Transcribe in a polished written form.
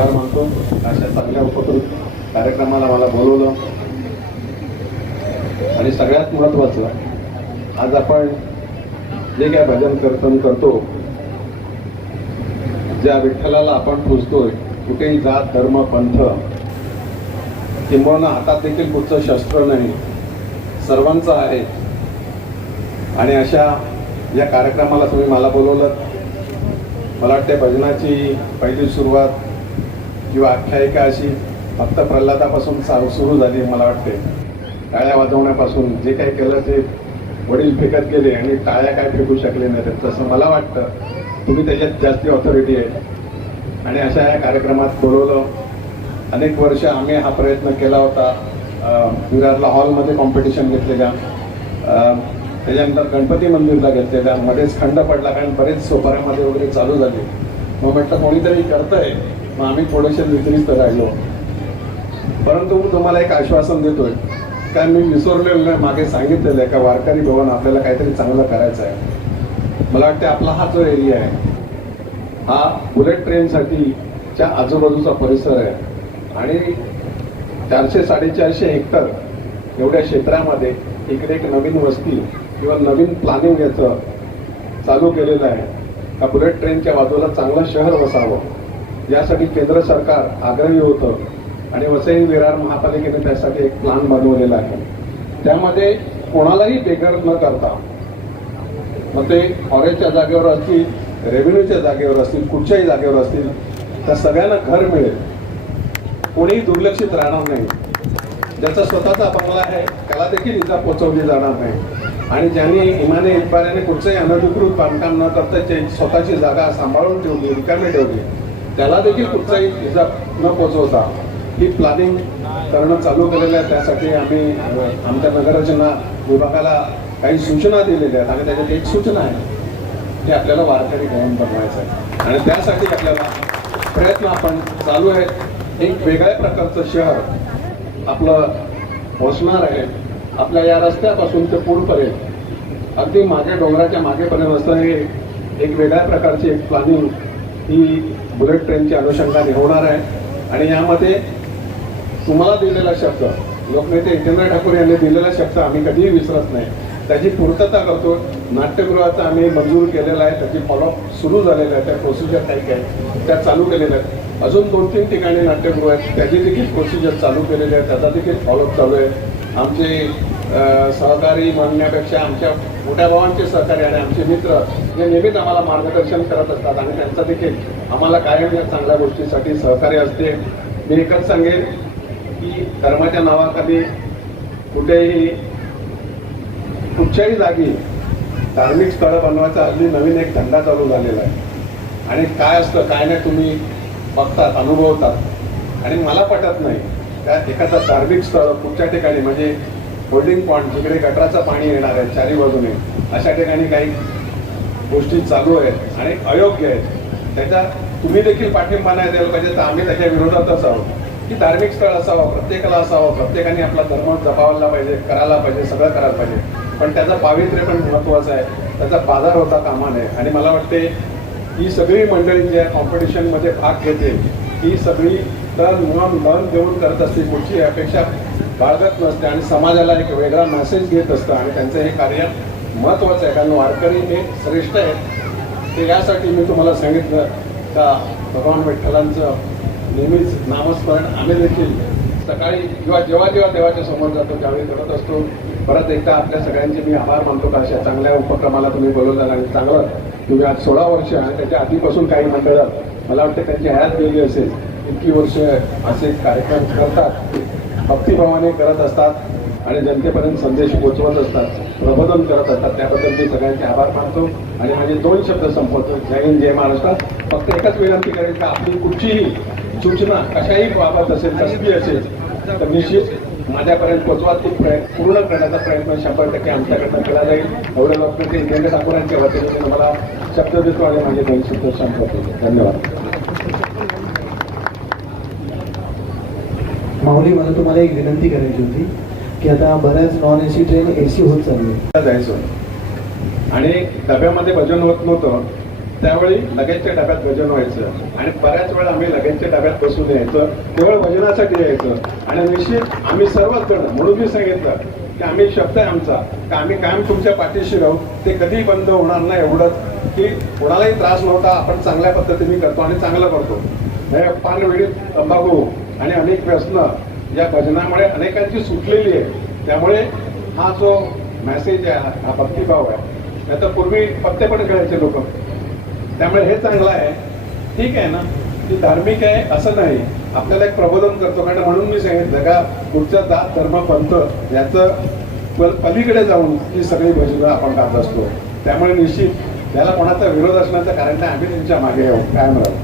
आभार मानतो. अशा चांगल्या उपकृत कार्यक्रमाला मला बोलवलं. आणि सगळ्यात महत्त्वाचं, आज आपण जे काय भजन कीर्तन करतो, ज्या विठ्ठलाला आपण पूजतोय, कुठेही जात धर्म पंथ किंबहुना हातात देखील कुठचं शस्त्र नाही, सर्वांचं आहे. आणि अशा या कार्यक्रमाला तुम्ही मला बोलवलं. मला वाटते भजनाची पहिली सुरुवात किंवा आख्यायिका अशी फक्त प्रल्हादापासून सुरू झाली. मला वाटते टाळ्या वाजवण्यापासून जे काही केलं ते वडील फेकत गेले आणि टाळ्या काय फेकू शकले नाही. तसं मला वाटतं तुम्ही त्याच्यात जास्ती ऑथॉरिटी आहे. आणि अशा या कार्यक्रमात बोलवलं. अनेक वर्ष आम्ही हा प्रयत्न केला होता. विरारला हॉलमध्ये कॉम्पिटिशन घेतलेल्या, त्याच्यानंतर गणपती मंदिरला घेतलेल्या, मध्येच खंड पडला कारण बरेच सोपाऱ्यामध्ये वगैरे चालू झाले. मग म्हटलं कोणीतरी करतंय, मग आम्ही थोडेसे विचलित राहिलो. परंतु मी तुम्हाला एक आश्वासन देतोय, कारण मी विसरलेलो नाही, मागे सांगितलेलं आहे का वारकरी भवन आपल्याला काहीतरी चांगलं करायचं आहे. मला वाटते आपला हा जो एरिया आहे हा बुलेट ट्रेनसाठीच्या आजूबाजूचा परिसर आहे. आणि 400-450 हेक्टर एवढ्या क्षेत्रामध्ये इकडे एक नवीन वस्ती किंवा नवीन प्लॅनिंग याचं चालू केलेलं आहे का बुलेट ट्रेनच्या बाजूला चांगलं शहर वसावं, यासाठी केंद्र सरकार आग्रही होतं. आणि वसई विरार महापालिकेने त्यासाठी एक प्लॅन बनवलेला आहे. त्यामध्ये कोणालाही बेघर न करता, मग ते फॉरेस्टच्या जागेवर असतील, रेव्हेन्यूच्या जागेवर असतील, कुठच्याही जागेवर असतील, त्या सगळ्यांना घर मिळेल. कोणीही दुर्लक्षित राहणार नाही. ज्याचा स्वतःचा बंगला आहे त्याला देखील इजा पोचवली जाणार नाही. आणि ज्यांनी इमाने इतबाऱ्याने कुठचंही अनधिकृत बांधकाम न करता स्वतःची जागा सांभाळून ठेवली, रिकामी ठेवली, त्याला देखील कुठचाही इजा न पोचवता ही प्लॅनिंग करणं चालू केलेलं आहे. त्यासाठी आम्ही आमच्या नगररचना विभागाला काही सूचना दिलेल्या आहेत. आणि त्याच्यात एक सूचना आहे की आपल्याला वारकरी भवन बनवायचं आहे. आणि त्यासाठी आपल्याला प्रयत्न आपण चालू आहेत. एक वेगळ्या प्रकारचं शहर आपलं पोचणार आहे. आपल्या या रस्त्यापासून ते पूरपर्यंत, अगदी मागे डोंगराच्या मागेपर्यंत असं हे एक वेगळ्या प्रकारची एक प्लॅनिंग ही बुलेट ट्रेनच्या अनुषंगाने होणार आहे. आणि यामध्ये तुम्हाला दिलेला शब्द, लोकनेते जितेंद्र ठाकूर यांनी दिलेला शब्द आम्ही कधीही विसरत नाही. त्याची पूर्तता करतो. नाट्यगृहाचा आम्ही मंजूर केलेला आहे, त्याची फॉलोअप सुरू झालेलं आहे. त्या प्रोसिजर काही काय त्या चालू केलेल्या आहेत. अजून 2-3 ठिकाणी नाट्यगृह आहेत, त्याची देखील प्रोसिजर चालू केलेली आहे, त्याचा देखील फॉलोअप चालू आहे. आमचे सहकारी म्हणण्यापेक्षा आमच्या मोठ्या भावांचे सहकारी आणि आमचे मित्र जे नेहमीच आम्हाला मार्गदर्शन करत असतात आणि त्यांचा देखील आम्हाला कायम या चांगल्या गोष्टीसाठी सहकार्य असते. मी एकच सांगेन की धर्माच्या नावाखाली कुठेही कुठच्याही जागी धार्मिक स्थळं बनवायचा हल्ली नवीन एक धंदा चालू झालेला आहे. आणि काय असतं काय नाही तुम्ही बघतात, अनुभवतात. आणि मला पटत नाही त्या एखादा धार्मिक स्थळ कुठच्या ठिकाणी म्हणजे होल्डिंग पॉईंट जिकडे गटराचं पाणी येणार आहे चारी बाजूने, अशा ठिकाणी काही गोष्टी चालू आहेत आणि अयोग्य आहेत. त्याचा तुम्ही देखील पाठिंबा नाही द्यायला पाहिजे. तर आम्ही त्याच्या विरोधातच आहोत की धार्मिक स्थळ असावं, प्रत्येकाला असावं, प्रत्येकाने आपला धर्म जपावला पाहिजे, करायला पाहिजे, सगळं करायला पाहिजे. पण त्याचं पावित्र्य पण महत्त्वाचं आहे. त्याचा बाजार होता कामा नये. आणि मला वाटते ही सगळी मंडळी जी कॉम्पिटिशनमध्ये भाग घेते ही सगळी लन देऊन करत असते, कुठची अपेक्षा बाळगत नसते आणि समाजाला एक वेगळा मेसेज घेत असतं. आणि त्यांचं हे कार्य महत्त्वाचं आहे कारण वारकरी हे श्रेष्ठ आहेत. ते यासाठी मी तुम्हाला सांगितलं का भगवान विठ्ठलांचं नेहमीच नामस्मरण आम्ही देखील सकाळी किंवा जेव्हा देवाच्या समोर जातो त्यावेळी करत असतो. परत एकदा आपल्या सगळ्यांचे मी आभार मानतो का अशा चांगल्या उपक्रमाला तुम्ही बोलवलं. आणि चांगलं तुम्ही आज 16 वर्ष आणि त्याच्या आधीपासून काही मंडळं मला वाटतं त्यांची हयात गेली असेल, इतकी वर्ष असे कार्यक्रम करतात, भक्तिभावाने करत असतात आणि जनतेपर्यंत संदेश पोचवत असतात, प्रबोधन करत असतात. त्याबद्दल मी सगळ्यांचे आभार मानतो. आणि माझे 2 शब्द संपवतो. जय हिंद, जय महाराष्ट्र. फक्त एकच विनंती करेल का आपली कुठचीही सूचना कशाही बाबत असेल, कसली असेल तर निश्चित माझ्यापर्यंत पोचवा. ती पूर्ण करण्याचा प्रयत्न 100% आमच्याकडनं केला जाईल. एवढ्या लोकांचे जितेंद्र ठाकूरांच्या वतीने मला शब्द देतो आणि माझे 2 शब्द संपवतो. धन्यवाद. माऊली, मला तुम्हाला एक विनंती करायची होती की आता बऱ्याच नॉन एसी ट्रेन एसी होत चालली जायचो आणि डब्यामध्ये भजन होत नव्हतं. त्यावेळी लगेचच्या डब्यात भजन व्हायचं आणि बऱ्याच वेळा आम्ही लगेचच्या डब्यात बसून यायचं, केवळ भजनासाठी यायचं आणि निश्चित आम्ही सर्वच जण म्हणून मी सांगितलं की आम्ही शब्द आहे आमचा की आम्ही कायम तुमच्या पाठीशी राहू, ते कधी बंद होणार नाही एवढंच की कोणालाही त्रास नव्हता, आपण चांगल्या पद्धतीने करतो आणि चांगलं करतो. हे पान, विडी, तंबाखू आणि अनेक व्यसनं या भजनामुळे अनेकांची सुटलेली आहे. त्यामुळे हा जो मेसेज आहे, हा भक्तिभाव आहे, त्याचा पूर्वी पत्ते पण खेळायचे लोक, त्यामुळे हे चांगलं आहे. ठीक आहे ना, की धार्मिक आहे असं नाही, आपल्याला एक प्रबोधन करतो. कारण म्हणून मी सांगितलं का पुढच्या जात धर्म पंथ याचं पलीकडे जाऊन ही सगळी भजनं आपण गात असतो. त्यामुळे निश्चित याला कोणाचा विरोध असण्याचं कारण नाही, आम्ही त्यांच्या मागे कायम राहू.